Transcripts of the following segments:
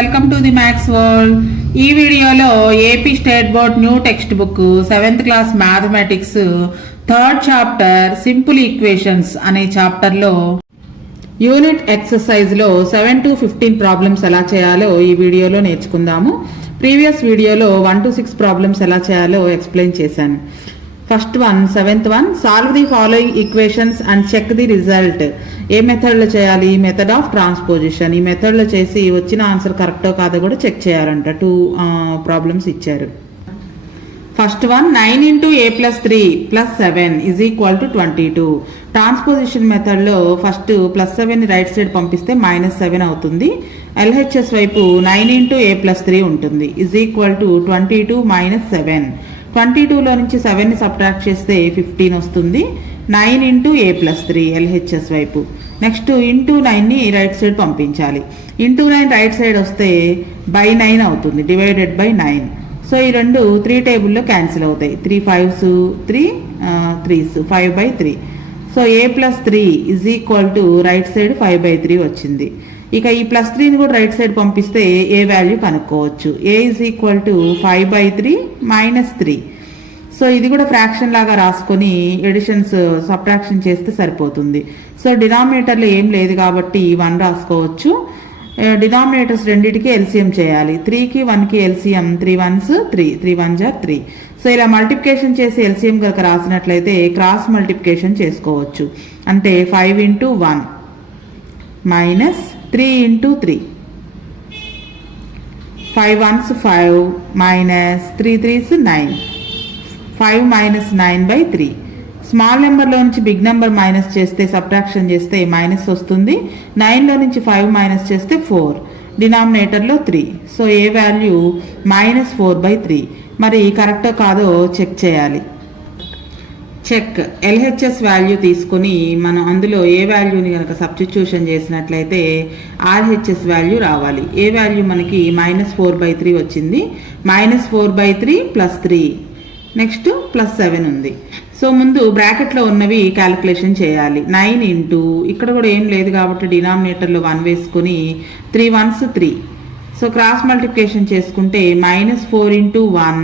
Welcome to the maths world. ఈ వీడియోలో AP state board new text book 7th class mathematics 3rd chapter simple equations అనే చాప్టర్లో unit ఎక్సర్సైజ్లో 7 to 15 problems ఎలా చేయాలో ఈ వీడియోలో నేర్చుకుందాము. ప్రీవియస్ వీడియోలో 1 to 6 ప్రాబ్లమ్స్ ఎలా చేయాలో ఎక్స్ప్లెయిన్ చేశాను. First one 7th one, solve the following equations and check the result. ఏ మెథడ్లో చేయాలి? Method of transposition. ఈ మెథడ్లో చేసి వచ్చిన ఆన్సర్ కరెక్టో కాదో కూడా చెక్ చేయాలంట. 2 ప్రాబ్లమ్స్ ఇచ్చారు. First one 9 into a plus 3 plus 7 is equal to 22. Transposition మెథడ్లో ఫస్ట్ +7 రైట్ సైడ్ పంపిస్తే -7 అవుతుంది. LHS వైపు 9 into a plus 3 ఉంటుంది. is equal to 22 minus 7. 22లో నుంచి 7ని సబ్ట్రాక్ట్ చేస్తే 15 వస్తుంది. 9 into a plus 3 LHS వైపు. నెక్స్ట్ ఇంటూ 9ని రైట్ సైడ్ పంపించాలి. ఇంటూ 9 రైట్ సైడ్ వస్తే బై 9 అవుతుంది, డివైడెడ్ బై 9. సో ఈ రెండు 3 టేబుల్లో క్యాన్సిల్ అవుతాయి. 3 5s 3 3s 5/3. So a plus 3 is equal to right side 5/3 వచ్చింది. ఇక ఈ +3ని కూడా రైట్ సైడ్ పంపిస్తే ఏ వాల్యూ కనుక్కోవచ్చు. a is equal to 5/3 minus 3. So ఇది కూడా ఫ్రాక్షన్ లాగా రాసుకొని ఎడిషన్స్ సబ్ట్రాక్షన్ చేస్తే సరిపోతుంది. సో డినామినేటర్లో ఏం లేదు కాబట్టి 1 రాసుకోవచ్చు. డినామినేటర్స్ రెండింటికి ఎల్సిఎం చేయాలి. 3కి 1కి ఎల్సిఎం 3 1s 3 3 1s 3. సో ఇలా మల్టిప్లికేషన్ చేసి ఎల్సిఎం కనుక రాసినట్లయితే క్రాస్ మల్టిప్లికేషన్ చేసుకోవచ్చు. అంటే 5 into 1 minus 3 into 3. 5 1s 5 minus 3 3s 9. 5 minus 9/3. Small నెంబర్లో నుంచి బిగ్ నెంబర్ మైనస్ చేస్తే సబ్ట్రాక్షన్ చేస్తే మైనస్ వస్తుంది. 9లో నుంచి 5 మైనస్ చేస్తే 4. డినామినేటర్లో 3. సో ఏ వాల్యూ -4/3. మరి కరెక్టో కాదో చెక్ చేయాలి. చెక్ LHS వాల్యూ తీసుకొని మనం అందులో ఏ వాల్యూని కనుక సబ్స్టిట్యూషన్ చేసినట్లయితే RHS వాల్యూ రావాలి. ఏ వాల్యూ మనకి -4/3 వచ్చింది. -4/3 + 3 నెక్స్ట్ +7 ఉంది. సో ముందు బ్రాకెట్లో ఉన్నవి క్యాలిక్యులేషన్ చేయాలి. 9 ఇంటూ ఇక్కడ కూడా ఏం లేదు కాబట్టి డినామినేటర్లో 1 వేసుకొని 3 1s 3. సో క్రాస్ మల్టిప్లికేషన్ చేసుకుంటే -4 into 1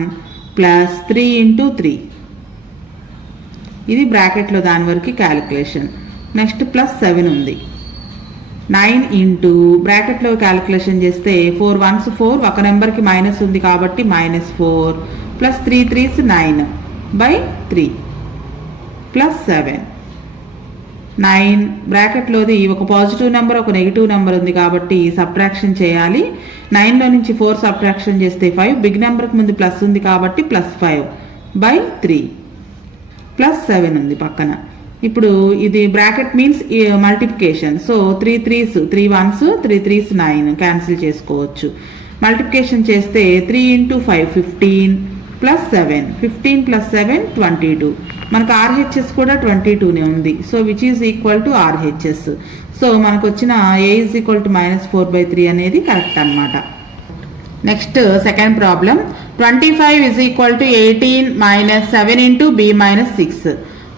+ 3 into 3. ఇది బ్రాకెట్లో దాని వరకు క్యాలిక్యులేషన్. నెక్స్ట్ +7 ఉంది. 9 ఇంటూ బ్రాకెట్లో క్యాలిక్యులేషన్ చేస్తే 4 1s 4, ఒక నెంబర్కి మైనస్ ఉంది కాబట్టి -4 + 3 3s 9/3 +7. 9 బ్రాకెట్లోది ఒక పాజిటివ్ నెంబర్ ఒక నెగిటివ్ నెంబర్ ఉంది కాబట్టి సబ్ట్రాక్షన్ చేయాలి. 9లో నుంచి 4 సబ్ట్రాక్షన్ చేస్తే 5, బిగ్ నెంబర్కి ముందు ప్లస్ ఉంది కాబట్టి +5/3 +7 ఉంది పక్కన. ఇప్పుడు ఇది bracket means multiplication. So 3 3s 3 1s 3 3s 9 cancel చేసుకోవచ్చు. మల్టిప్లికేషన్ చేస్తే 3 into 5 15 + 7. 15 + 7 22. మనకు RHS కూడా 22నే ఉంది. So which is equal to RHS. So మనకు వచ్చిన a is equal to -4/3 అనేది కరెక్ట్ అనమాట. Next second problem 25 is equal to 18 - 7 into b - 6.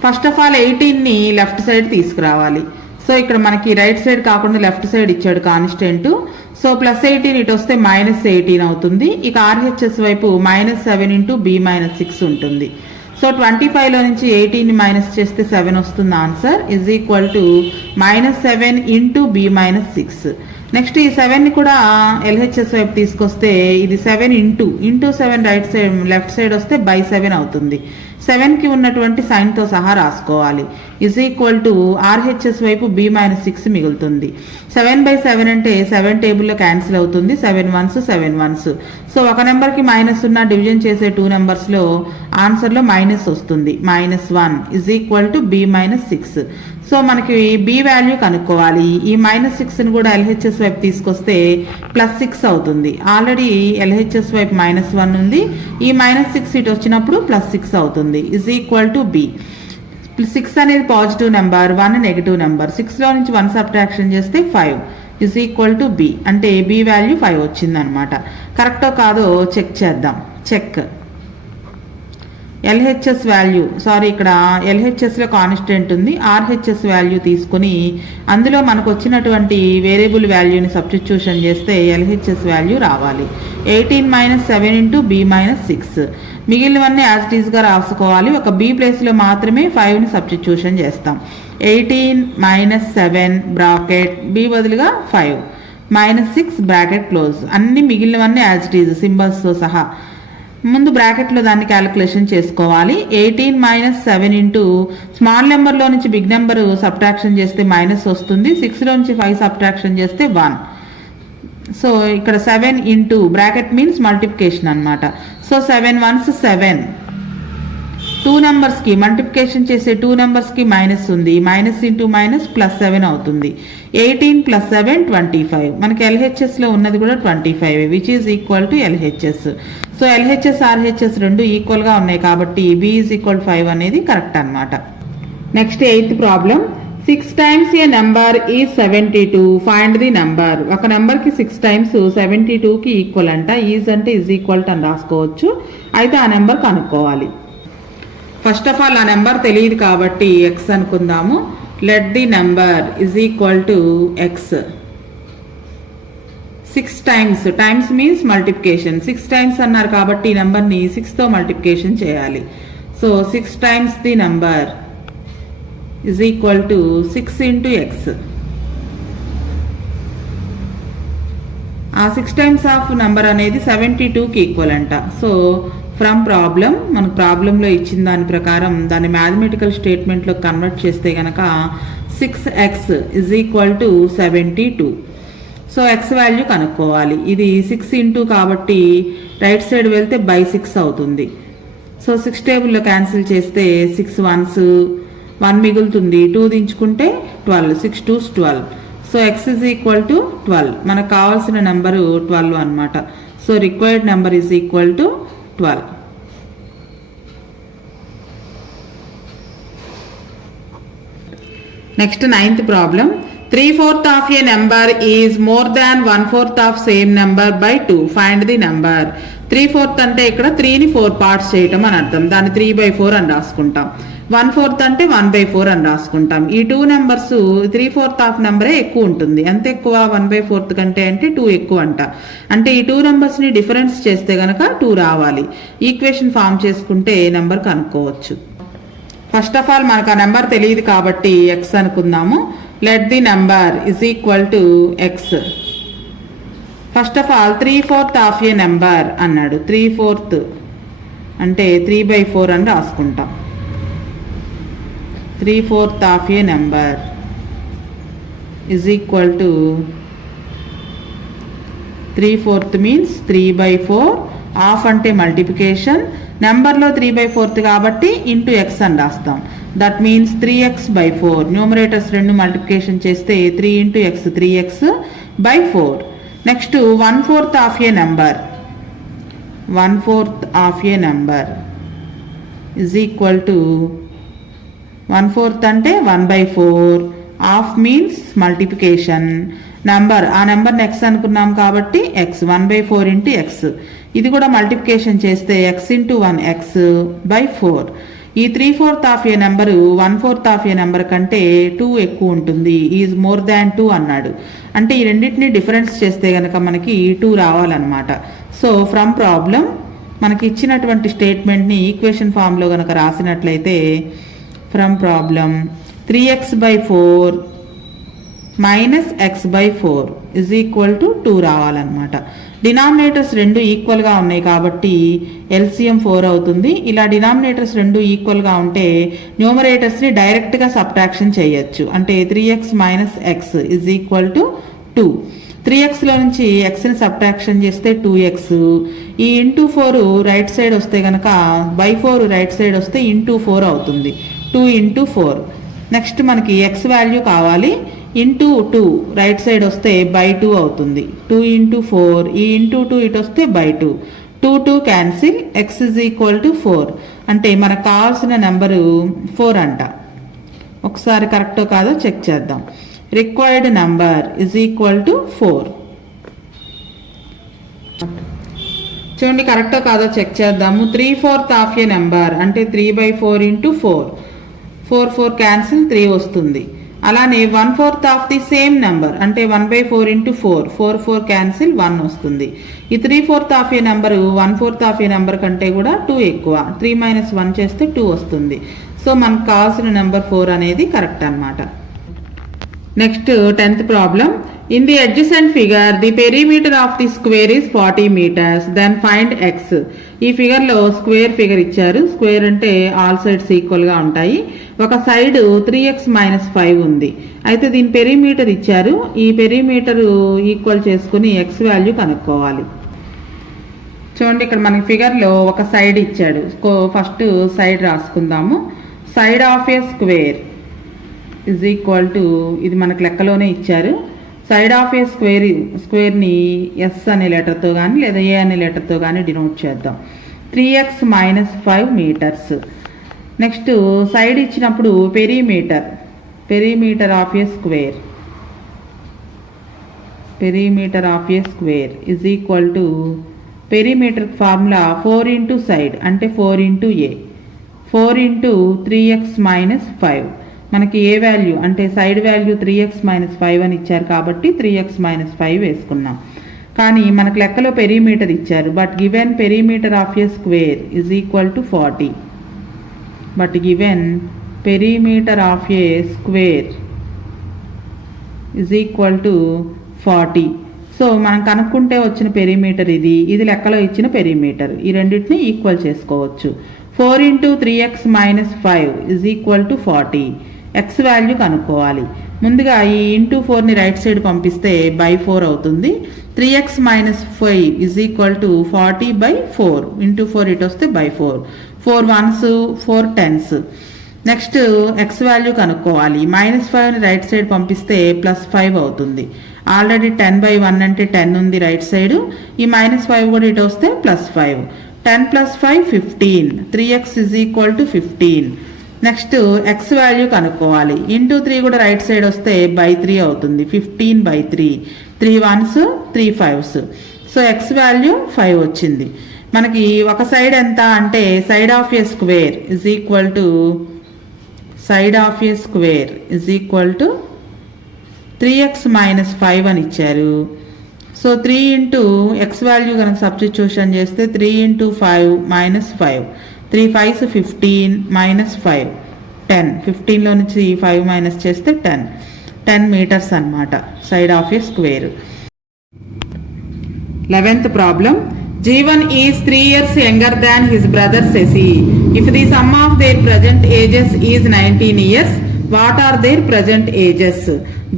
First of all 18ని లెఫ్ట్ సైడ్ తీసుకురావాలి. సో ఇక్కడ మనకి రైట్ సైడ్ కాకుండా లెఫ్ట్ సైడ్ ఇచ్చాడు కాన్స్టెంట్. సో +18 ఇటు వస్తే -18 అవుతుంది. ఇక RHS వైపు -7 into b - 6 ఉంటుంది. సో 25లో నుంచి 18ని మైనస్ చేస్తే 7 వస్తుంది answer. is equal to -7 into b - 6. Next ఈ 7ని కూడా LHS వైపు తీసుకొస్తే ఇది 7 into 7 right side left side వస్తే /7 అవుతుంది. 7కి ఉన్నటువంటి సైన్తో సహా రాసుకోవాలి. is equal to RHS వైపు b - 6 మిగులుతుంది. 7/7 అంటే 7 టేబుల్లో క్యాన్సిల్ అవుతుంది. 7 1s 7 1s. సో ఒక నెంబర్కి మైనస్ ఉన్న డివిజన్ చేసే 2 నెంబర్స్లో ఆన్సర్లో మైనస్ వస్తుంది. -1 is equal to b - 6. So మనకి b వాల్యూ కనుక్కోవాలి. ఈ -6ని కూడా LHS వైపు తీసుకొస్తే +6 అవుతుంది. ఆల్రెడీ LHS వైపు -1 ఉంది. ఈ -6 ఇటు వచ్చినప్పుడు +6 అవుతుంది. is equal to b. 6 అనేది పాజిటివ్ నెంబర్, 1 నెగిటివ్ నెంబర్. 6లో నుంచి 1 సబ్ట్రాక్షన్ చేస్తే 5 is equal to b. అంటే b వాల్యూ 5 వచ్చిందనమాట. కరెక్టో కాదో చెక్ చేద్దాం. చెక్ ఎల్హెచ్ఎస్ వాల్యూ ఇక్కడ ఎల్హెచ్ఎస్లో కాన్స్టెంట్ ఉంది, ఆర్హెచ్ఎస్ వాల్యూ తీసుకొని అందులో మనకు వచ్చినటువంటి వేరియబుల్ వాల్యూని సబ్స్టిట్యూషన్ చేస్తే ఎల్హెచ్ఎస్ వాల్యూ రావాలి. 18 - 7 × b - 6. మిగిలినవన్నీ యాజ్ ఇట్ ఈస్గా రాసుకోవాలి. ఒక బి ప్లేస్లో మాత్రమే 5ని సబ్స్టిట్యూషన్ చేస్తాం. 18 - 7 బ్రాకెట్ బి బదులుగా 5 -6 బ్రాకెట్ క్లోజ్. అన్ని మిగిలినవన్నీ యాజ్ ఇట్ ఈజ్ సింబల్స్తో సహా. ముందు బ్రాకెట్లో దాన్ని క్యాలిక్యులేషన్ చేసుకోవాలి. 18 - 7 ఇంటూ స్మాల్ నెంబర్లో నుంచి బిగ్ నెంబర్ సబ్ట్రాక్షన్ చేస్తే మైనస్ వస్తుంది. 6లో నుంచి 5 సబ్ట్రాక్షన్ చేస్తే 1. సో ఇక్కడ 7 ఇంటూ బ్రాకెట్ మీన్స్ మల్టిప్లికేషన్ అనమాట. So 7 1s 7. 2 నెంబర్స్కి మల్టిప్లికేషన్ చేసే 2 నెంబర్స్కి మైనస్ ఉంది. మైనస్ ఇంటూ మైనస్ +7 అవుతుంది. 18 + 7 25. మనకి ఎల్హెచ్ఎస్లో ఉన్నది కూడా 25 which is equal to LHS. So LHS RHS రెండు ఈక్వల్గా ఉన్నాయి కాబట్టి b = 5 అనేది కరెక్ట్ అనమాట. Next 8th problem. 6 times a number is 72. Find the number. ఒక నెంబర్కి 6 times 72కి ఈక్వల్ అంట. ఈజ్ అంటే ఈజ్ ఈక్వల్ టు అని రాసుకోవచ్చు. అయితే ఆ నెంబర్ కనుక్కోవాలి. ఫస్ట్ ఆఫ్ ఆల్ ఆ నెంబర్ తెలియదు కాబట్టి ఎక్స్ అనుకుందాము. Let the number is equal to X. 6 times, times means multiplication. 6 times అన్నారు కాబట్టి ఈ నెంబర్ని 6తో మల్టిప్లికేషన్ చేయాలి. So 6 times the number is equal to 6 × x. ఆ 6 times ఆఫ్ నెంబర్ అనేది 72కి ఈక్వల్ అంట. సో ఫ్రమ్ ప్రాబ్లం, మనకు ప్రాబ్లంలో ఇచ్చిన దాని ప్రకారం దాన్ని మ్యాథమెటికల్ స్టేట్మెంట్లో కన్వర్ట్ చేస్తే కనుక 6x is equal to 72. So X value కనుక్కోవాలి. ఇది 6 ఇంటూ కాబట్టి రైట్ సైడ్ వెళ్తే బై 6 అవుతుంది. సో 6 టేబుల్లో క్యాన్సిల్ చేస్తే 6 1s 1 మిగులుతుంది. 2 దించుకుంటే 12. 6 2s 12. So X is equal to 12. మనకు కావాల్సిన నెంబరు 12 అనమాట. So required number is equal to 12. Next 9th problem. 3/4 of a number is more than 1/4 of same number by 2. Find the number. 3/4 అంటే ఇక్కడ 3ని 4 parts చేయటం అని అర్థం. దాన్ని 3/4 అని రాసుకుంటాం. 1/4 అంటే 1/4 అని రాసుకుంటాం. ఈ 2 నెంబర్స్ 3/4 ఆఫ్ నెంబరే ఎక్కువ ఉంటుంది. ఎంత ఎక్కువ? 1/4 కంటే అంటే 2 ఎక్కువ అంట. అంటే ఈ 2 నెంబర్స్ని డిఫరెన్స్ చేస్తే కనుక 2 రావాలి. ఈక్వేషన్ ఫామ్ చేసుకుంటే నెంబర్ కనుక్కోవచ్చు. ఫస్ట్ ఆఫ్ ఆల్ మనకు ఆ నెంబర్ తెలియదు కాబట్టి ఎక్స్ అనుకుందాము. Let the number is equal to X. First of all 3/4 of A number అన్నాడు. 3/4 అంటే 3/4 అని రాసుకుంటాం. 3/4 of A number is equal to 3/4 means 3/4. Of అంటే మల్టిప్లికేషన్. నెంబర్లో 3/4 కాబట్టి ఇంటూ ఎక్స్ అని రాస్తాం. That means 3x/4. న్యూమరేటర్స్ రెండు మల్టిప్లికేషన్ చేస్తే 3 × x 3x/4. Next 1/4 of A number. 1/4 of A number is equal to 1/4 అంటే 1/4. Of means multiplication. నెంబర్ ఆ నెంబర్ని ఎక్స్ అనుకున్నాం కాబట్టి ఎక్స్ 1/4 × x. ఇది కూడా మల్టిప్లికేషన్ చేస్తే x × 1 x/4. ఈ 3/4 of A number 1/4 of A number కంటే 2 ఎక్కువ ఉంటుంది. ఈజ్ మోర్ దాన్ 2 అన్నాడు. అంటే ఈ రెండింటిని డిఫరెన్స్ చేస్తే కనుక మనకి 2 రావాలన్నమాట. సో ఫ్రమ్ ప్రాబ్లం మనకి ఇచ్చినటువంటి స్టేట్మెంట్ని ఈక్వేషన్ ఫామ్లో కనుక రాసినట్లయితే from problem 3x/4 minus x/4 is equal to 2 రావాలన్నమాట. డినామినేటర్స్ రెండు ఈక్వల్గా ఉన్నాయి కాబట్టి ఎల్సిఎం 4 అవుతుంది. ఇలా డినామినేటర్స్ రెండు ఈక్వల్గా ఉంటే న్యూమరేటర్స్ని డైరెక్ట్గా సబ్ట్రాక్షన్ చేయొచ్చు. అంటే 3x - x is equal to 2. 3xలో నుంచి xని సబ్ట్రాక్షన్ చేస్తే 2x. ఈ ఇంటూ 4 రైట్ సైడ్ వస్తే కనుక /4 రైట్ సైడ్ వస్తే ఇంటూ 4 అవుతుంది. 2 × 4. నెక్స్ట్ మనకి x వాల్యూ కావాలి. ఇంటూ 2 రైట్ సైడ్ వస్తే /2 అవుతుంది. 2 × 4. ఈ ఇంటూ 2 ఇటు వస్తే /2. 2 2 cancel. x is equal to 4. అంటే మనకు కావాల్సిన నెంబరు 4 అంట. ఒకసారి కరెక్టో కాదో చెక్ చేద్దాం. Required number is equal to 4. చూడండి కరెక్టో కాదో చెక్ చేద్దాము. 3/4 ఆఫ్ ఏ నెంబర్ అంటే 3/4 ఇంటూ 4, 4 4 క్యాన్సిల్ 3 వస్తుంది. అలానే 1/4 ఆఫ్ ది సేమ్ నెంబర్ అంటే 1/4 ఇంటూ 4, 4 4 క్యాన్సిల్ 1 వస్తుంది. ఈ 3/4 of A number 1/4 of A number కంటే కూడా 2 ఎక్కువ. 3 - 1 చేస్తే 2 వస్తుంది. సో మనకు కావాల్సిన నెంబర్ 4 అనేది కరెక్ట్ అనమాట. Next 10th problem. In the adjacent figure, the perimeter of the square is 40 meters. Then find x. ఈ ఫిగర్లో స్క్వేర్ ఫిగర్ ఇచ్చారు. స్క్వేర్ అంటే ఆల్ సైడ్స్ ఈక్వల్గా ఉంటాయి. ఒక సైడ్ 3x - 5 ఉంది. అయితే దీని పెరిమీటర్ ఇచ్చారు. ఈ పెరిమీటర్ ఈక్వల్ చేసుకుని x వాల్యూ కనుక్కోవాలి. చూడండి ఇక్కడ మనకి ఫిగర్లో ఒక సైడ్ ఇచ్చాడు. ఫస్ట్ సైడ్ రాసుకుందాము. Side of a square is equal to, ఇది మనకు లెక్కలోనే ఇచ్చారు. సైడ్ ఆఫ్ ఏ స్క్వేర్ని ఎస్ అనే లెటర్తో కానీ లేదా ఏ అనే లెటర్తో కానీ డినోట్ చేద్దాం. 3x - 5 meters. నెక్స్ట్ సైడ్ ఇచ్చినప్పుడు perimeter of a square is equal to, perimeter formula 4 into side అంటే 4 ఇంటూ ఏ, 4 ఇంటూ 3x - 5. మనకి ఏ వాల్యూ అంటే సైడ్ వాల్యూ 3x - 5 అని ఇచ్చారు కాబట్టి 3x - 5 వేసుకున్నాం. కానీ మనకు లెక్కలో పెరిమీటర్ ఇచ్చారు. But given perimeter of a square is equal to 40. Perimeter of a square is equal to 40. So మనం కనుక్కుంటే వచ్చిన పెరిమీటర్ ఇది లెక్కలో ఇచ్చిన పెరిమీటర్. ఈ రెండింటిని ఈక్వల్ చేసుకోవచ్చు. 4 into 3x - 5 is equal to 40. X value కనుక్కోవాలి. ముందుగా ఈ ఇంటూ 4ని రైట్ సైడ్ పంపిస్తే బై 4 అవుతుంది. 3x - 5 is equal to 40/4. Into 4 ఇటు వస్తే by 4. 4 1s 4 10s. Next X value కనుక్కోవాలి. -5ని రైట్ సైడ్ పంపిస్తే +5 అవుతుంది. ఆల్రెడీ 10/1 అంటే 10 ఉంది రైట్ సైడ్. ఈ -5 కూడా ఇటు వస్తే +5. 10 + 5 15. 3x is equal to 15. Next X value కనుక్కోవాలి. ఇంటూ 3 కూడా రైట్ సైడ్ వస్తే బై 3 అవుతుంది. 15/3. 3 1s 3 5s. So X value 5 వచ్చింది. మనకి ఒక సైడ్ ఎంత అంటే side of a square is equal to 3x - 5 అని ఇచ్చారు. సో 3 ఇంటూ ఎక్స్ వాల్యూ కనుక సబ్స్టిట్యూషన్ చేస్తే 3 ఇంటూ 5 - 5. 3 5s 15 - 5 10. 15లో నుంచి 5 మైనస్ చేస్తే 10 మీటర్స్ అన్నమాట side of a square. 11th problem. Jeevan is 3 years younger than his brother Sesi. If the sum of their present ages is 19 years, what are their present ages?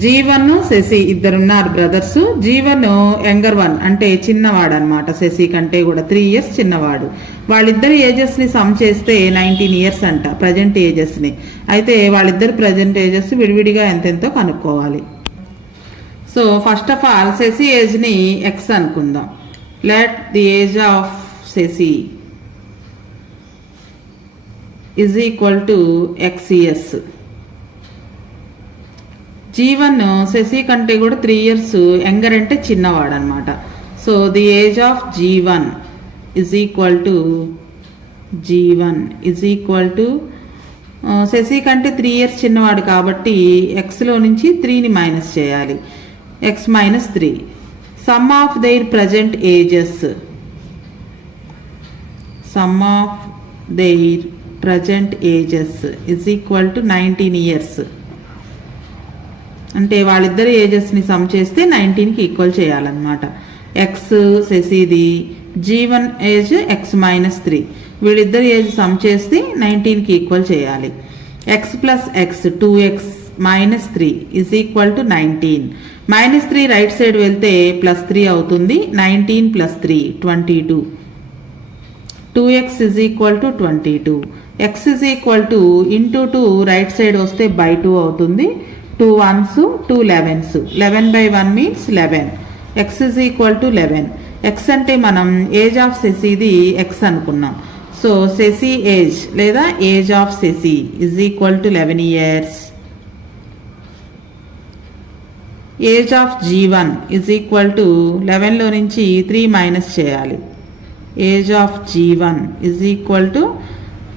Jeevan Shashi ఇద్దరున్నారు brothers. Jeevan younger one అంటే చిన్నవాడు అనమాట. శశి కంటే కూడా 3 years చిన్నవాడు. వాళ్ళిద్దరు ages ని some చేస్తే 19 years అంట ప్రజెంట్ ఏజెస్ ని. అయితే వాళ్ళిద్దరు ప్రజెంట్ ఏజెస్ విడివిడిగా ఎంతెంతో కనుక్కోవాలి. So first of all Shashi age ని ఎక్స్ అనుకుందాం. Let the age of Shashi is equal to X years. Jeevan Shashi కంటే కూడా 3 years యంగర్ అంటే చిన్నవాడు అనమాట. So the age of Jeevan is equal to Shashi కంటే 3 years చిన్నవాడు కాబట్టి ఎక్స్లో నుంచి 3ని మైనస్ చేయాలి. X - 3. Sum of their present ages is equal to 19 years. అంటే వాళ్ళిద్దరు ఏజెస్ని సమ్ చేస్తే 19కి ఈక్వల్ చేయాలన్నమాట. ఎక్స్ శశిది, జీవన్ ఏజ్ ఎక్స్ - 3. వీళ్ళిద్దరు ఏజ్ సమ్ చేస్తే 19కి ఈక్వల్ చేయాలి. X plus x 2x - 3 is equal to 19. -3 right side వెళ్తే +3 అవుతుంది. 19 + 3 22. 2x is equal to 22. X is equal to into 2 right side వస్తే బై 2 అవుతుంది. 2 1s 2 11s. 11/1 means 11. X is equal to 11. X అంటే మనం age of శశిది x అనుకున్నాం. So Shashi age లేదా age of Shashi is equal to 11 years. Age of Jeevan is equal to 11లో నుంచి 3 minus చేయాలి. Age of G1 is equal to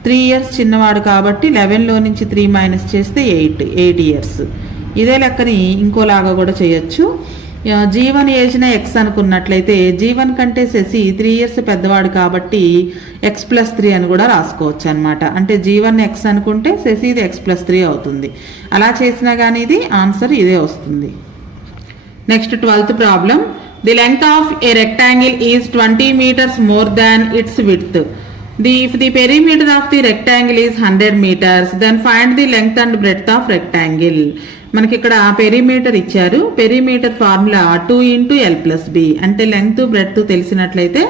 3 years చిన్నవాడు కాబట్టి 11లో నుంచి 3 మైనస్ చేస్తే 8 ఇయర్స్. ఇదే లెక్కని ఇంకోలాగా కూడా చేయొచ్చు. G1 ఏజ్న ఎక్స్ అనుకున్నట్లయితే G1 కంటే శశి 3 ఇయర్స్ పెద్దవాడు కాబట్టి x+3 అని కూడా రాసుకోవచ్చు అనమాట. అంటే G1 ఎక్స్ అనుకుంటే శశి ఇది x+3 అవుతుంది. అలా చేసినా కానీ ఇది ఆన్సర్ ఇదే వస్తుంది. Next 12th problem. The length of a rectangle is 20 meters more than its width. If the perimeter of the rectangle is 100 meters, then find the length and breadth of rectangle. మనకి ఇక్కడ perimeter ఇచ్చారు. Perimeter formula 2 × l+b, అంటే length breadth తెలిసినట్లయితే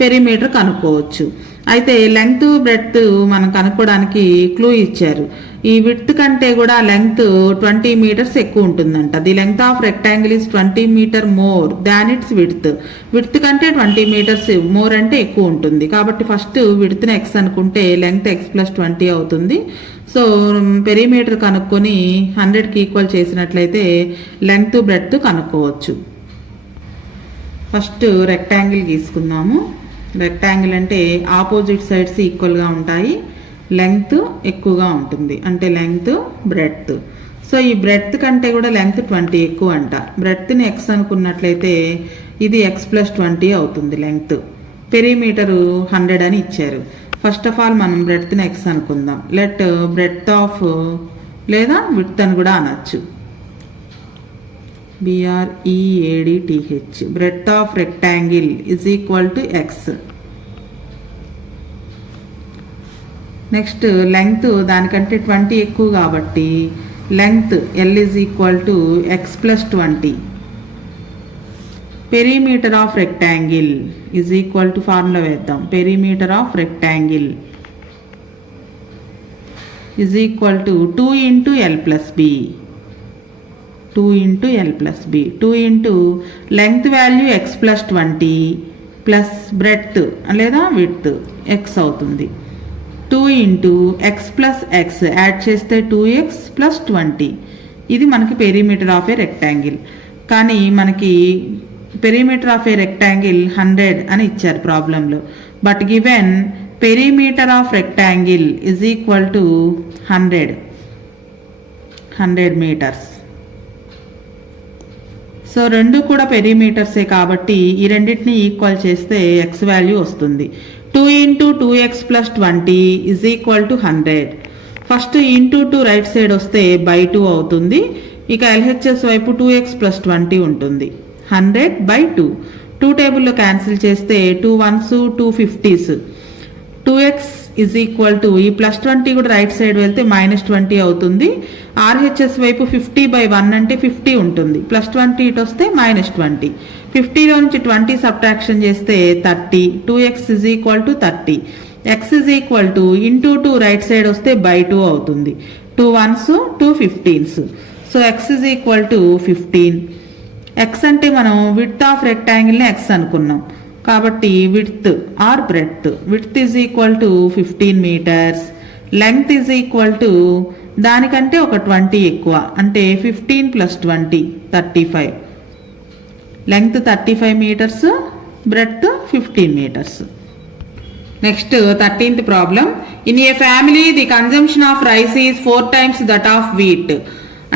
perimeter కనుక్కోవచ్చు. అయితే length breadth మనం కనుక్కోవడానికి clue ఇచ్చారు. ఈ విడ్త్ కంటే కూడా లెంగ్త్ 20 meters ఎక్కువ ఉంటుందంట. The length of rectangle is 20 meter more than its width. Width కంటే 20 meters మోర్ అంటే ఎక్కువ ఉంటుంది. కాబట్టి ఫస్ట్ విడ్త్ని ఎక్స్ అనుకుంటే లెంగ్త్ x+20 అవుతుంది. సో పెరిమీటర్ కనుక్కొని 100కి ఈక్వల్ చేసినట్లయితే లెంగ్త్ బ్రెడ్త్ కనుక్కోవచ్చు. ఫస్ట్ రెక్టాంగిల్ గీసుకుందాము. రెక్టాంగిల్ అంటే ఆపోజిట్ సైడ్స్ ఈక్వల్గా ఉంటాయి, లెంగ్త్ ఎక్కువగా ఉంటుంది, అంటే లెంగ్త్ బ్రెడ్త్. సో ఈ బ్రెడ్త్ కంటే కూడా లెంగ్త్ 20 ఎక్కువ అంట. బ్రెడ్త్ని ఎక్స్ అనుకున్నట్లయితే ఇది x+20 అవుతుంది లెంగ్త్. పెరిమీటరు 100 అని ఇచ్చారు. ఫస్ట్ ఆఫ్ ఆల్ మనం బ్రెడ్త్ని ఎక్స్ అనుకుందాం. లెట్ బ్రెడ్త్ ఆఫ్ లేదా విడ్త్ అని కూడా అనొచ్చు. BREADTH. Breadth of rectangle is equal to x. Next length దానికంటే 20 ఎక్కువ కాబట్టి length L is equal to x+20. Perimeter of rectangle is equal to formula వేద్దాం. Perimeter of rectangle is equal to 2 × l+b. 2 × l+b. 2 into length value x+20 plus breadth లేదా width x అవుతుంది. 2 into x+x add చేస్తే 2x + 20. ఇది మనకి perimeter of a rectangle. కానీ మనకి perimeter of a rectangle 100 అని ఇచ్చారు ప్రాబ్లంలో. But given perimeter of rectangle is equal to 100 meters. So రెండు కూడా పెరిమీటర్సే కాబట్టి ఈ రెండింటిని ఈక్వల్ చేస్తే ఎక్స్ వాల్యూ వస్తుంది. 2 × 2x + 20 is equal to 100. First into 2 right side వస్తే బై 2 అవుతుంది. ఇక LHS వైపు 2x + 20 ఉంటుంది. 100/2. 2 టేబుల్లో క్యాన్సిల్ చేస్తే 2 1s 2 50s. 2x is equal to ఈ +20 కూడా రైట్ సైడ్ వెళ్తే -20 అవుతుంది. RHS వైపు 50/1 అంటే 50 ఉంటుంది. +20 ఇటు వస్తే -20. 50లో నుంచి 20 సబ్ట్రాక్షన్ చేస్తే 30. 2x is equal to 30. x is equal to into 2 right side వస్తే /2 అవుతుంది. 2 1s 2 15s. So x is equal to 15. X అంటే మనం విడ్త్ ఆఫ్ రెక్టాంగిల్ని ఎక్స్ అనుకున్నాం కాబట్టి width or breadth. Width is equal to 15 meters. Length is equal to దానికంటే ఒక 20 ఎక్కువ, అంటే 15 + 20 35. Length 35 meters, breadth 15 meters. Next 13th problem. In a family the consumption of rice is 4 times that of wheat.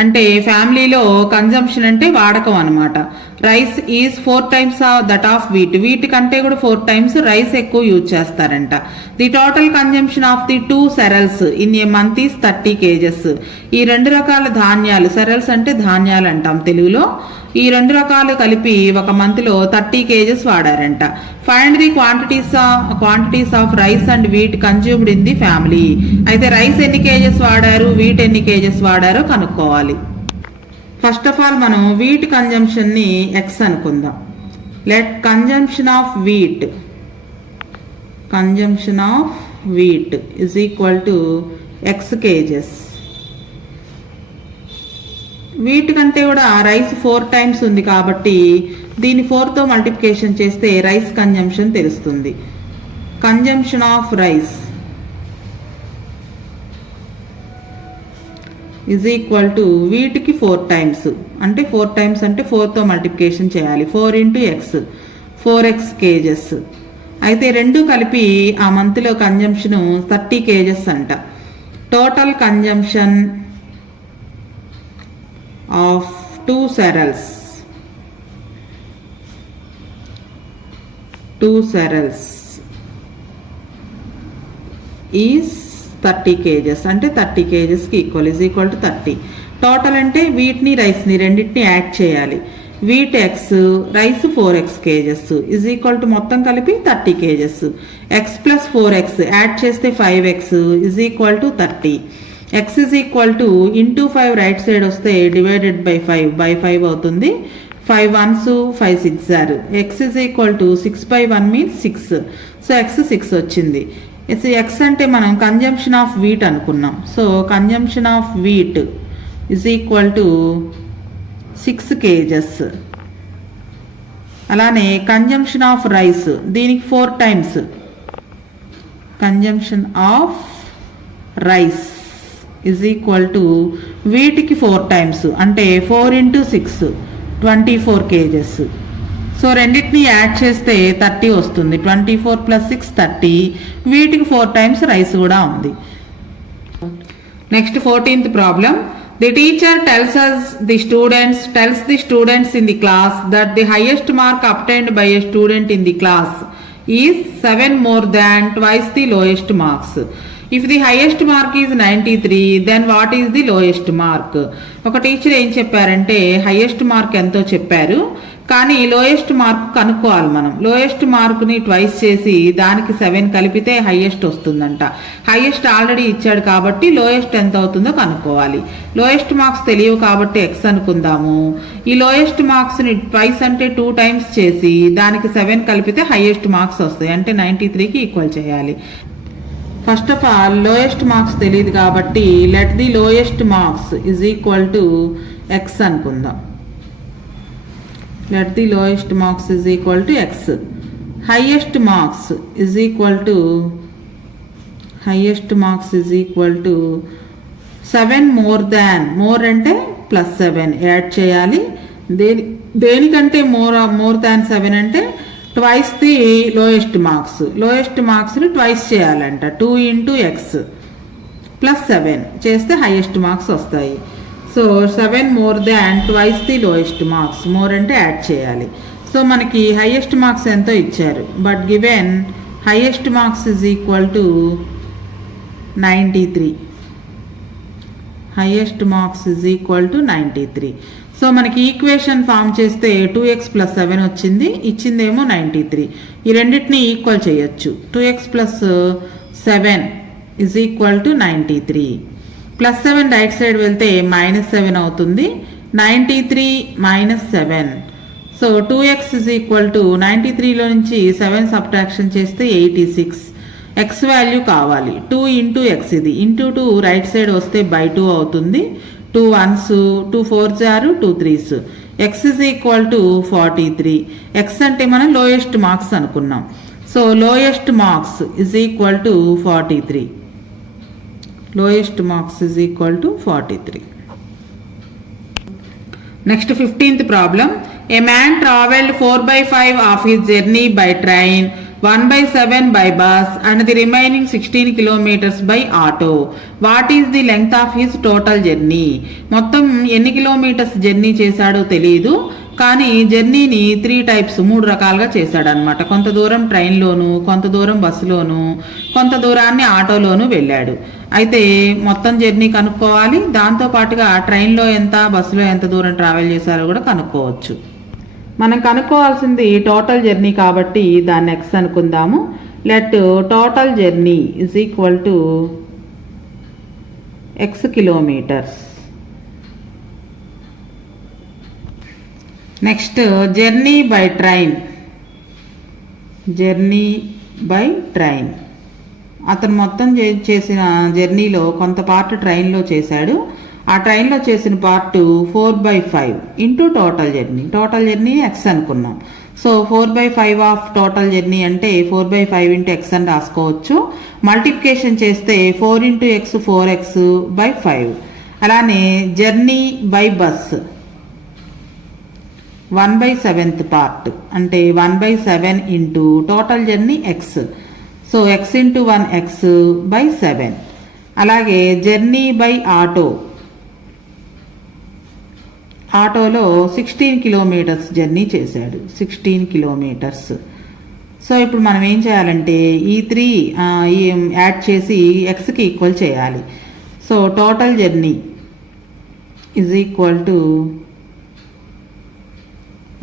అంటే ఫ్యామిలీలో consumption అంటే వాడకం అనమాట. Rice is 4 times that of wheat. Wheat కంటే కూడా 4 times రైస్ ఎక్కువ యూజ్ చేస్తారంట. The total consumption of the 2 cereals in a month is 30 kgs. ఈ 2 రకాల ధాన్యాలు, cereals అంటే ధాన్యాలు అంటాం తెలుగులో, ఈ 2 రకాలు కలిపి ఒక మంత్లో 30 kgs వాడారంట. Find the quantities of rice and wheat consumed in the family. అయితే రైస్ ఎన్ని kgs వాడారు, వీట్ ఎన్ని kgs వాడారో కనుక్కోవాలి. ఫస్ట్ ఆఫ్ ఆల్ మనం వీట్ కన్జంప్షన్ని ఎక్స్ అనుకుందాం. Let consumption of wheat is equal to x kgs. Wheat కంటే కూడా రైస్ 4 times ఉంది కాబట్టి దీన్ని 4తో మల్టిప్లికేషన్ చేస్తే రైస్ కన్జంప్షన్ తెలుస్తుంది. Consumption of rice is equal to వీటికి 4 times, అంటే 4 times అంటే 4తో మల్టిప్లికేషన్ చేయాలి. 4 × x 4x kgs. అయితే రెండు కలిపి ఆ మంత్లో కన్జంప్షన్ 30 kgs అంట. Total consumption of 2 cereals is 30 kgs అంటే 30 kgsకి ఈక్వల్ టు 30. టోటల్ అంటే వీటిని రైస్ని రెండింటిని యాడ్ చేయాలి. Wheat X rice 4x kgs is equal to మొత్తం కలిపి 30 kgs. X plus 4x add చేస్తే 5x is equal to 30. X is equal to into 5 right side వస్తే డివైడెడ్ బై 5 అవుతుంది. 5 1s 5 6 are. X is equal to 6 by 1 means 6. So x 6 వచ్చింది. X అంటే మనం consumption of wheat అనుకున్నాం. So consumption of wheat is equal to 6 kgs. అలానే consumption of rice దీనికి 4 times. Consumption of rice is equal to వీటికి 4 times అంటే 4 into 6 24 kgs. So రెండింటిని add చేస్తే 30 వస్తుంది. 24 + 6 30. వీటికి 4 times రైస్ కూడా ఉంది. Next 14th problem. The teacher tells the students in the class that the highest mark obtained by a student in the class is 7 more than twice the lowest marks. If the highest mark is 93, then what is the lowest mark? ఒక teacher ఏం చెప్పారంటే highest mark ఎంతో చెప్పారు, కానీ lowest mark కనుక్కోవాలి మనం. Lowest మార్క్ని twice చేసి దానికి 7 కలిపితే హైయెస్ట్ వస్తుందంట. హైయెస్ట్ ఆల్రెడీ ఇచ్చాడు కాబట్టి లోయెస్ట్ ఎంత అవుతుందో కనుక్కోవాలి. లోయెస్ట్ మార్క్స్ తెలియవు కాబట్టి ఎక్స్ అనుకుందాము. ఈ లోయెస్ట్ మార్క్స్ని ట్వైస్ అంటే 2 times చేసి దానికి 7 కలిపితే హైయెస్ట్ మార్క్స్ వస్తాయి. అంటే 93కి ఈక్వల్ చేయాలి. First of all lowest marks తెలియదు కాబట్టి let the lowest marks is equal to x అనుకుందాం. Let the lowest marks is equal to x. Highest marks is equal to 7 more than. More అంటే +7 add చేయాలి. దేనికంటే more than 7 అంటే twice the lowest marks. Lowest మార్క్స్ని twice చేయాలంట. 2 into x + 7 చేస్తే highest marks వస్తాయి. So 7 more than twice the lowest marks. More అంటే add చేయాలి. సో మనకి హైయెస్ట్ మార్క్స్ ఎంతో ఇచ్చారు. But given highest marks is equal to 93. Highest marks is equal to 93. So మనకి ఈక్వేషన్ ఫామ్ చేస్తే 2x + 7 వచ్చింది, ఇచ్చిందేమో 93. ఈ రెండింటిని ఈక్వల్ చేయొచ్చు. 2x + 7 is equal to 93. +7 right side వెళ్తే -7 అవుతుంది. 93 - 7. So 2x is equal to 93లో నుంచి 7 సబ్ట్రాక్షన్ చేస్తే 86. ఎక్స్ వాల్యూ కావాలి. 2 into x ఇది. ఇంటూ 2 రైట్ సైడ్ వస్తే /2 అవుతుంది. 2 1s 2 4s 2 3s. x is equal to 43. X అంటే మనం లోయెస్ట్ మార్క్స్ అనుకున్నాం. So lowest marks is equal to 43. Lowest marks is equal to 43. Next 15th problem. A man travelled 4/5 of his journey by train, 1/7 by bus and the remaining 16 kilometers by auto. What is the length of his total journey? మొత్తం ఎన్ని kilometres journey చేశాడో తెలియదు, కానీ జర్నీని 3 types 3 రకాలుగా చేశాడనమాట. కొంత దూరం ట్రైన్లోను, కొంత దూరం బస్సులోను, కొంత దూరాన్ని ఆటోలోను వెళ్ళాడు. అయితే మొత్తం జర్నీ కనుక్కోవాలి. దాంతోపాటుగా ట్రైన్లో ఎంత, బస్సులో ఎంత దూరం ట్రావెల్ చేశారో కూడా కనుక్కోవచ్చు. మనం కనుక్కోవాల్సింది టోటల్ జర్నీ కాబట్టి దాన్ని ఎక్స్ అనుకుందాము. Let total journey is equal to X kilometres. Next journey by train. అతను మొత్తం చేసిన జర్నీలో కొంత పార్ట్ ట్రైన్లో చేశాడు. ఆ ట్రైన్లో చేసిన part 4/5 into total journey X అనుకున్నాం. సో 4/5 ఆఫ్ టోటల్ జర్నీ అంటే 4/5 ఇంటూ ఎక్స్ అని రాసుకోవచ్చు. మల్టిప్లికేషన్ చేస్తే 4 into x 4x/5. అలానే journey by bus 1/7th part అంటే 1/7 into total journey X. So X into 1 X by 7. అలాగే జర్నీ బై ఆటోలో 16 kilometres journey చేశాడు, 16 కిలోమీటర్స్. సో ఇప్పుడు మనం ఏం చేయాలంటే ఈ 3 యాడ్ చేసి ఎక్స్కి ఈక్వల్ చేయాలి. So total journey is equal to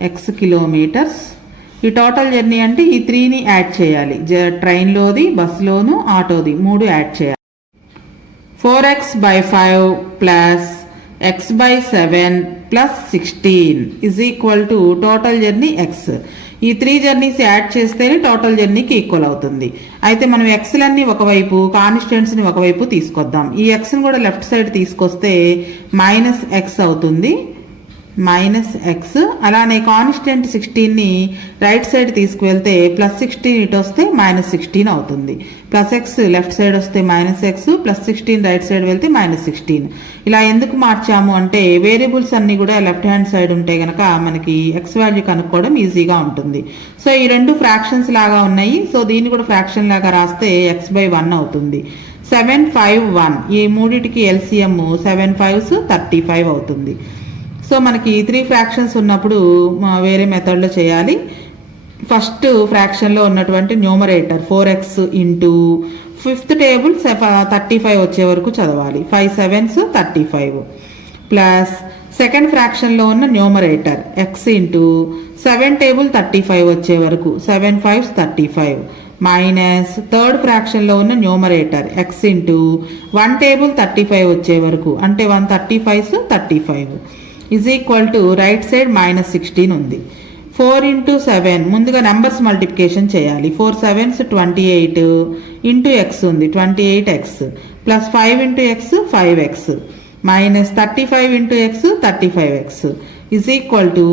X kilometres. ఈ టోటల్ జర్నీ అంటే ఈ 3ని యాడ్ చేయాలి, ట్రైన్లోది, బస్సులోను, ఆటోది 3 యాడ్ చేయాలి. 4x/5 plus x/7 plus 16 is equal to total journey X. ఈ 3 జర్నీస్ యాడ్ చేస్తేనే టోటల్ జర్నీకి ఈక్వల్ అవుతుంది. అయితే మనం ఎక్స్లన్నీ ఒకవైపు, కాన్స్టెంట్స్ని ఒకవైపు తీసుకొద్దాం. ఈ ఎక్స్ని కూడా లెఫ్ట్ సైడ్ తీసుకొస్తే మైనస్ ఎక్స్ అవుతుంది, మైనస్ ఎక్స్. అలానే కాన్స్టెంట్ 16ని రైట్ సైడ్ తీసుకువెళ్తే ప్లస్ 16 ఇటు వస్తే మైనస్ 16 అవుతుంది. ప్లస్ ఎక్స్ లెఫ్ట్ సైడ్ వస్తే minus X, plus 16 right side వెళ్తే మైనస్ 16. ఇలా ఎందుకు మార్చాము అంటే వేరియబుల్స్ అన్ని కూడా లెఫ్ట్ హ్యాండ్ సైడ్ ఉంటే గనక మనకి ఎక్స్ వాల్యూ కనుక్కోవడం ఈజీగా ఉంటుంది. సో ఈ 2 ఫ్రాక్షన్స్ లాగా ఉన్నాయి. సో దీన్ని కూడా ఫ్రాక్షన్ లాగా రాస్తే x/1 అవుతుంది. 7, 5, 1 ఈ మూడిటికి ఎల్సిఎం 7 5s 35 అవుతుంది. సో మనకి 3 ఫ్రాక్షన్స్ ఉన్నప్పుడు వేరే మెథడ్లో చేయాలి. ఫస్ట్ ఫ్రాక్షన్లో ఉన్నటువంటి numerator 4x into 5th table 35 వచ్చే వరకు చదవాలి, 5 7s 35 ప్లస్ సెకండ్ ఫ్రాక్షన్లో ఉన్న న్యూమరేటర్ x ఇంటూ 7 టేబుల్ 35 వచ్చే వరకు 7 5s 35 మైనస్ థర్డ్ ఫ్రాక్షన్లో ఉన్న న్యూమరేటర్ x ఇంటూ 1 టేబుల్ 35 వచ్చే వరకు అంటే 135s 35 is equal to right side minus 16 ఉంది. 4 ఇంటూ 7 ముందుగా నెంబర్స్ మల్టిప్లికేషన్ చేయాలి. 4 7s 28 ఇంటూ ఎక్స్ ఉంది 28x plus 5 into X 5x minus 35 into X 35x is equal to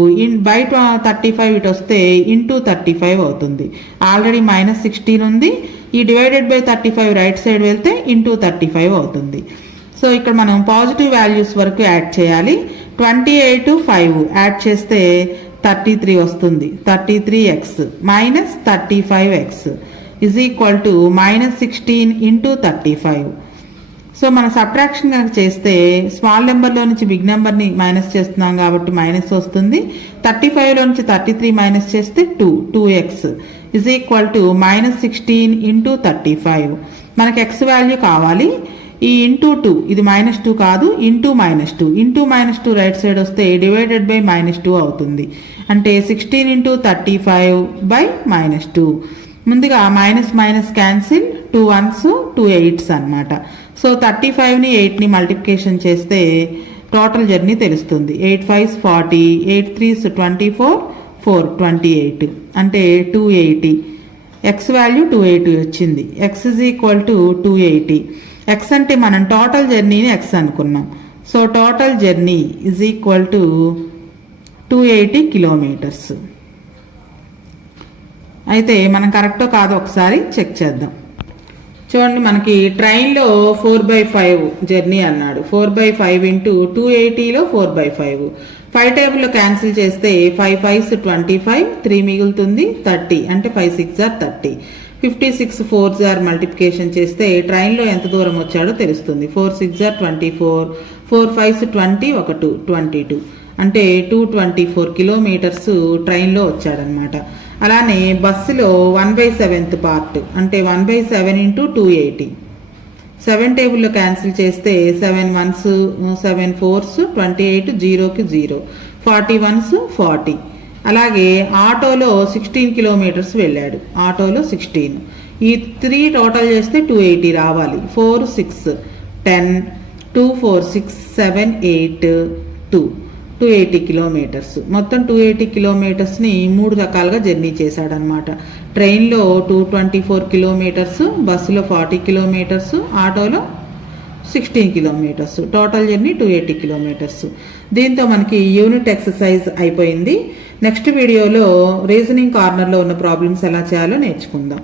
buy 35 ఇటు వస్తే ఇంటూ 35 అవుతుంది. ఆల్రెడీ మైనస్ 16 ఉంది. ఈ డివైడెడ్ బై 35 రైట్ సైడ్ వెళ్తే ఇంటూ 35 అవుతుంది. సో ఇక్కడ మనం పాజిటివ్ వాల్యూస్ వరకు యాడ్ చేయాలి. 28 5 యాడ్ చేస్తే 33 వస్తుంది, 33x minus 35x is equal to minus 16 into 35. So మన సబ్ట్రాక్షన్ కనుక చేస్తే స్మాల్ నెంబర్లో నుంచి బిగ్ నెంబర్ని మైనస్ చేస్తున్నాం కాబట్టి మైనస్ వస్తుంది. 35లో నుంచి 33 మైనస్ చేస్తే 2x is equal to minus 16 into 35. మనకి x వాల్యూ కావాలి. ఈ ఇంటూ 2 ఇది -2 కాదు, ఇంటూ -2 ఇంటూ -2 రైట్ సైడ్ వస్తే డివైడెడ్ బై -2 అవుతుంది. అంటే 16 ఇంటూ 35 బై -2. ముందుగా minus minus cancel, 2 1s 2 8s అనమాట. సో 35ని 8ని మల్టిప్లికేషన్ చేస్తే టోటల్ జర్నీ తెలుస్తుంది. 8 5s 40, 8 3s 24, 4 28 అంటే 280. ఎక్స్ వాల్యూ 280 వచ్చింది. X is equal to 280. X అంటే మనం టోటల్ జర్నీని ఎక్స్ అనుకున్నాం. So total journey is equal to 280 kilometres. అయితే మనం కరెక్టో కాదో ఒకసారి చెక్ చేద్దాం. చూడండి, మనకి ట్రైన్లో 4/5 జర్నీ అన్నాడు. 4/5 ఇంటూ 280లో 4/5. 5 టేబుల్లో క్యాన్సిల్ చేస్తే 5 5s 25, 3 మిగులుతుంది 30 అంటే 5 6s 30. 56 4s మల్టిప్లికేషన్ చేస్తే ట్రైన్లో ఎంత దూరం వచ్చాడో తెలుస్తుంది. 4 6s 24, 4 5s 20 1 22 అంటే 224 కిలోమీటర్స్ ట్రైన్లో వచ్చాడనమాట. అలానే బస్సులో 1/7th పార్ట్ అంటే 1/7 ఇంటూ 280. 7 టేబుల్లో క్యాన్సిల్ చేస్తే 7 1s 7 4s 28, 0కి 0, 40 1s 40. అలాగే ఆటోలో 16 కిలోమీటర్స్ వెళ్ళాడు. ఆటోలో 16. ఈ 3 టోటల్ చేస్తే 280 రావాలి. 4 6 10, 2 4 6 7 8 280 కిలోమీటర్స్. మొత్తం 280 కిలోమీటర్స్ని 3 రకాలుగా జర్నీ చేశాడనమాట. ట్రైన్లో 224 కిలోమీటర్స్, బస్సులో 40 కిలోమీటర్స్, ఆటోలో 16 కిలోమీటర్స్. Total journey 280 kilometres. దీంతో మనకి యూనిట్ ఎక్సర్సైజ్ అయిపోయింది. నెక్స్ట్ వీడియోలో రీజనింగ్ కార్నర్లో ఉన్న ప్రాబ్లమ్స్ ఎలా చేయాలో నేర్చుకుందాం.